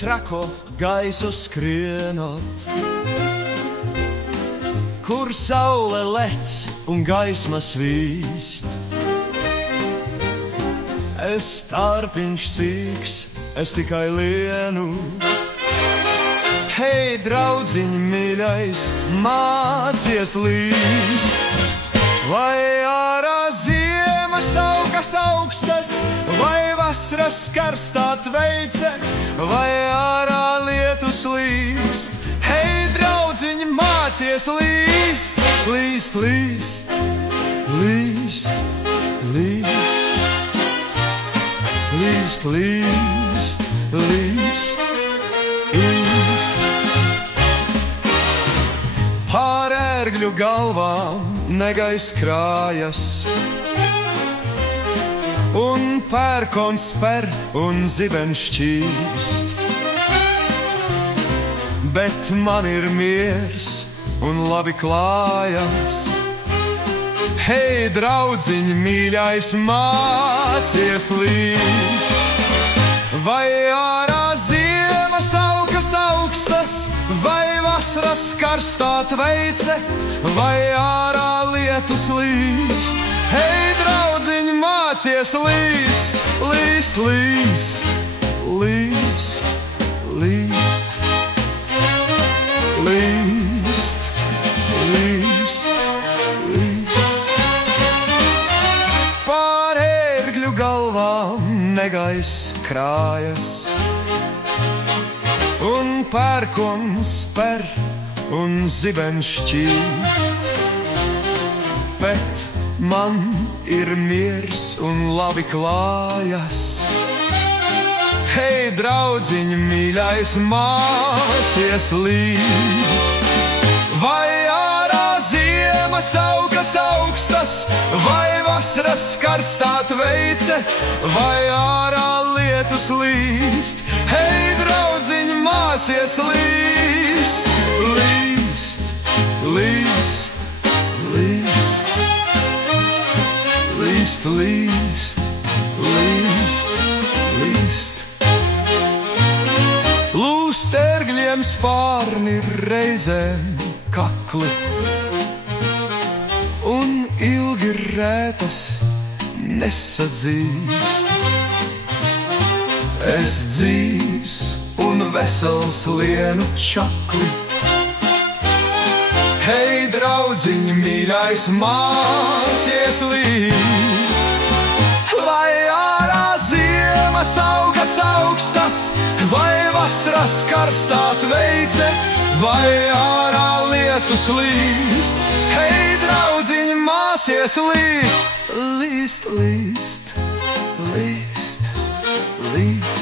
trako gaisu skrienot, kur saule lec un gaisma svīst. Es tarpiņš sīks, es tikai lienu. Hei, draudziņ mīļais, mācies līst. Vai ārā ziemas augas augstas, vai vasaras karstā tveice, vai ārā lietus līst. Hei, draudziņ, mācies līst, līst, līst, līst, līst, līst, līst, līst, līst. Pār ērgļu galvām negaiss krājas, un pērkons per un zibens šķīst. Bet man ir miers un labi klājas. Hei, draudziņ, mīļais, mācies līst. Vai ārā ziemas augas augstas, vai vasaras karstā tveice, vai ārā lietus līst. Hei, draudziņ, mācies līst, līst, līst, līst, līst, līst, līst, līst. Pār ērgļu galvām negaiss krājas, un pērkons per un zibens šķīst. Bet man ir miers un labi klājas. Hei, draudziņ, mīļais, mācies līst. Vai ārā ziemas augas augstas, vai vasaras karstā tveice, vai ārā lietus līst. Hei, draudziņ, mācies līst, līst, līst, līst, līst, līst, līst, līst. Lūst ērgļiem spārni reizēm kakli, un ilgi rētas nesadzīst. Es dzīvs un vesels lienu čakli. Hei, draudziņ, mīļais, mācies līst. Vai ārā ziemas augas augstas, vai vasaras karstā tveice, vai ārā lietus līst. Hei, draudziņ, mācies līst, līst, līst, līst, līst.